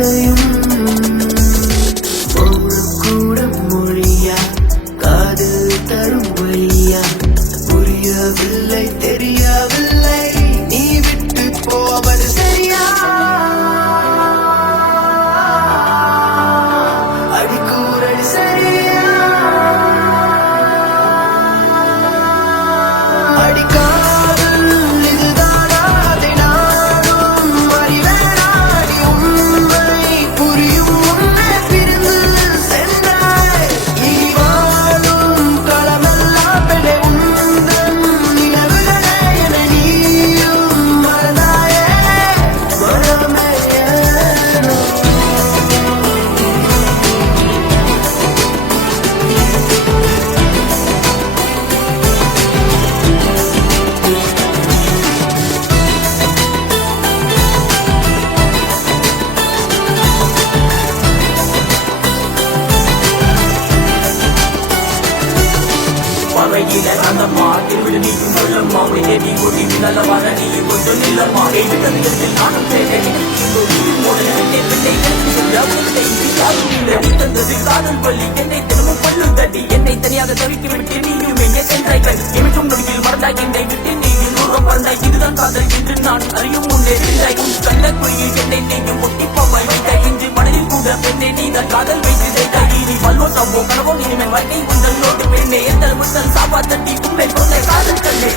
எதையும் மௌனம் கூட மொழியா காதல் தரும் வழியா புரியவில்லை தெரியவில்லை நீ விட்டு போவது சரியா அடிக்கூறடி சரியா அடிக்காதல் இதுதானா அதை நானும் அறிவேனாடி உண்மை புரியும் முன்னே பிரிந்து சென்றாய் இனி வாழும் களமெல்லாம் பெண்ணே உந்தன் நிலவுகளே என நீயும் மறந்தாயே மனமே ஏனோ பவையில நந்தம்மா திருவிழு நீக்கும் சொல்லம்மா தேடி கொடி நல்லவாத நீயும் கொஞ்சம் இல்லம்மா விட்டதில் நானும் தந்தது காதல் பள்ளி என்னை தினமும் பல்லும் தட்டி என்னை தனியாக தவிக்க விட்டு நீயும் எங்கே சென்றாய் எமிக்கும் நொடியில் மறந்தாய் என்னை விட்டு நீயும் தூரம் பறந்தாய் இதுதான் காதல் என்று நான் அறியும் முன்னே சென்றாய் உன் கண்ட குழியில் என்னை நீயும் ஒட்டி போவாய் வைத்தாய் இன்று மனதில் கூட பெண்ணை நீதான் காதல் வைத்து செய்தாய் இனி வல்வோ சம்போ கனவோ இனிமேல் வாழ்க்கை உங்கள் நோட்டு பெண்ணே எந்த முத்தல் சாப்பா தட்டி உண்மை பொருளை காதல் கண்ணே